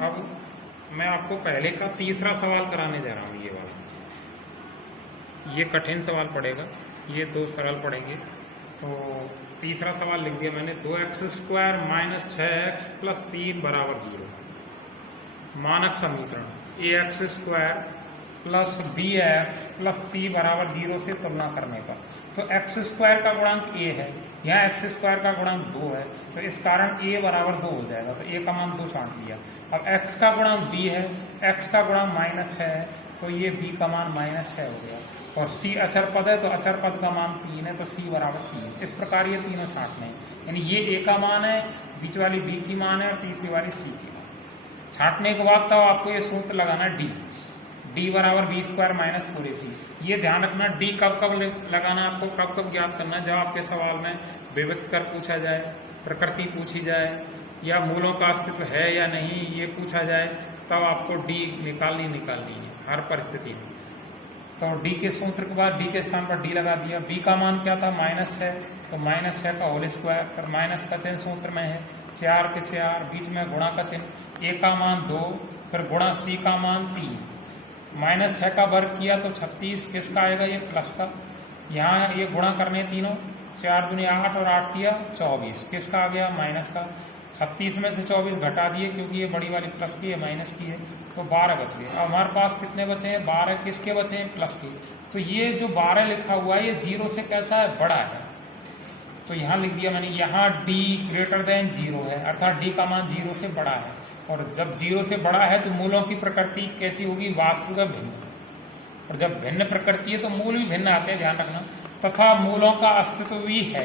अब मैं आपको पहले का तीसरा सवाल कराने जा रहा हूँ। ये वाला, ये कठिन सवाल पड़ेगा, ये दो सरल पड़ेंगे। तो तीसरा सवाल लिख दिया मैंने, 2x² माइनस 6x प्लस 3 बराबर 0। मानक समीकरण ax² plus bx plus c बराबर 0 से तुलना करने पर। तो x² का गुणांक a है, यहाँ x² का गुणांक 2 है, तो इस कारण a बराबर 2 हो जाएगा। तो a का मान 2 छांट लिया। अब x का गुणांक b है, x का गुणांक -6 है, तो ये b का मान -6 हो गया। और c अचर पद है, तो अचर पद का मान 3 है, तो c बराबर 3। इस प्रकार ये तीनों छांटने हैं, यानी ये a का मान है, बीच वाली b की मान है और तीसरी वाली c की मान। छांटने के बाद तब आपको ये सूत्र लगाना है d बराबर b² माइनस 4ac। ये ध्यान रखना, d कब कब लगाना, आपको कब कब ज्ञात करना है। जब आपके सवाल में विविक्त कर पूछा जाए, प्रकृति पूछी जाए, या मूलों का अस्तित्व है या नहीं ये पूछा जाए, तब आपको d निकालनी है हर परिस्थिति में। तो d के सूत्र के बाद d के स्थान पर d लगा दिया। b का मान क्या था, -6, तो -6 का होल स्क्वायर, फिर माइनस का चिन्ह सूत्र में है, 4 के 4, बीच में गुणा का चिन्ह, a का मान 2, फिर गुणा c का मान 3। -6 का वर्ग किया तो 36, किसका आएगा, ये प्लस का। यहाँ ये गुणा करने तीनों, 4 दूनी 8 और 8 दिया 24, किसका आ गया, माइनस का। 36 में से 24 घटा दिए, क्योंकि ये बड़ी वाली प्लस की है, माइनस की है, तो 12 बच गए। अब हमारे पास कितने बचे हैं, 12 किसके बचे हैं, प्लस के। तो ये जो 12 लिखा हुआ है, ये 0 से कैसा है, बड़ा है। तो यहाँ लिख दिया मैंने, यहाँ d ग्रेटर देन 0 है, अर्थात d का मान 0 से बड़ा है। और जब 0 से बड़ा है तो मूलों की प्रकृति कैसी होगी, वास्तविक भिन्न। और जब भिन्न प्रकृति है तो मूल भी भिन्न आते हैं, ध्यान रखना। तथा मूलों का अस्तित्व भी है,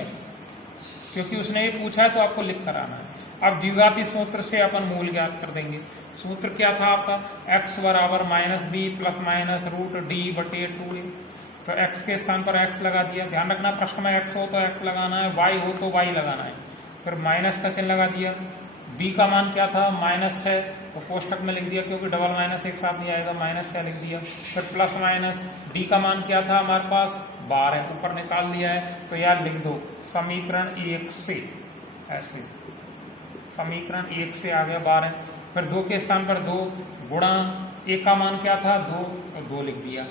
क्योंकि उसने ये पूछा है तो आपको लिख कर आना है। अब द्विघाती सूत्र से अपन मूल ज्ञात कर देंगे। सूत्र क्या था आपका, x बराबर -b प्लस माइनस √d/2a। तो x के स्थान पर x लगा दिया। ध्यान रखना, प्रश्न में x हो तो x लगाना है, y हो तो y लगाना है। फिर माइनस का चिन्ह लगा दिया। b का मान क्या था, -6, तो कोष्टक में लिख दिया, क्योंकि डबल माइनस एक साथ नहीं आएगा, -6 लिख दिया। फिर प्लस माइनस d का मान क्या था हमारे पास, 12, ऊपर निकाल दिया है। तो यार लिख दो समीकरण 1 से, ऐसे समीकरण 1 से आ गया 12। फिर 2 के स्थान पर 2 गुणा a का मान क्या था, 2, तो 2 लिख दिया।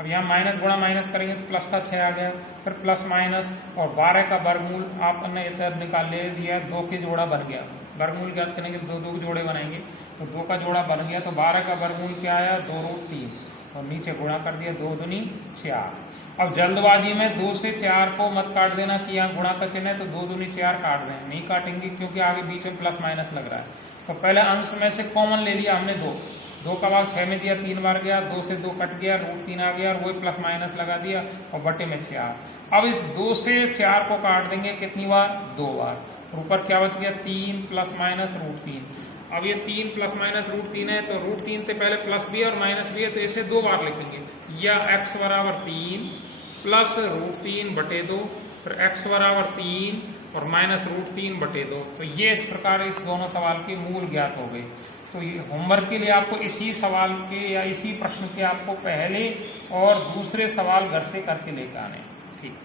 अब यहाँ माइनस गुणा माइनस करेंगे तो प्लस का 6 आ गया। फिर प्लस माइनस और 12 का वर्गमूल आपने इधर निकाल ले दिया, 2 के जोड़ा बन गया। वर्गमूल ज्ञात करने के 2 के जोड़े बनाएंगे, तो 2 का जोड़ा बन गया। तो 12 का वर्गमूल क्या आया, 2√3, और नीचे गुणा कर दिया, 2 दूनी 4। अब जल्दबाजी में 2 से 4 को मत काट देना कि यहाँ गुणा का चिन्ह है, तो 2 दूनी 4 काट दें, नहीं काटेंगे क्योंकि आगे बीच में प्लस माइनस लग रहा है। तो पहले अंश में से कॉमन ले लिया हमने, 2 का भाग 6 में दिया, 3 बार गया, 2 से 2 कट गया, √3 आ गया, और वही प्लस माइनस लगा दिया, और बटे में 4। अब इस 2 से 4 को काट देंगे कितनी बार, 2 बार। ऊपर क्या बच गया, 3 प्लस माइनस √3। अब ये 3 प्लस माइनस √3 है, तो √3 से पहले प्लस भी और माइनस भी है, तो इसे 2 बार लिखेंगे। या x बराबर 3 प्लस √3/2, फिर x बराबर 3 और माइनस √3/2। तो ये इस प्रकार इस दोनों सवाल के मूल ज्ञात हो गए। तो ये होमवर्क के लिए आपको इसी सवाल के या इसी प्रश्न के आपको पहले और दूसरे सवाल घर से करके लेकर आने। ठीक।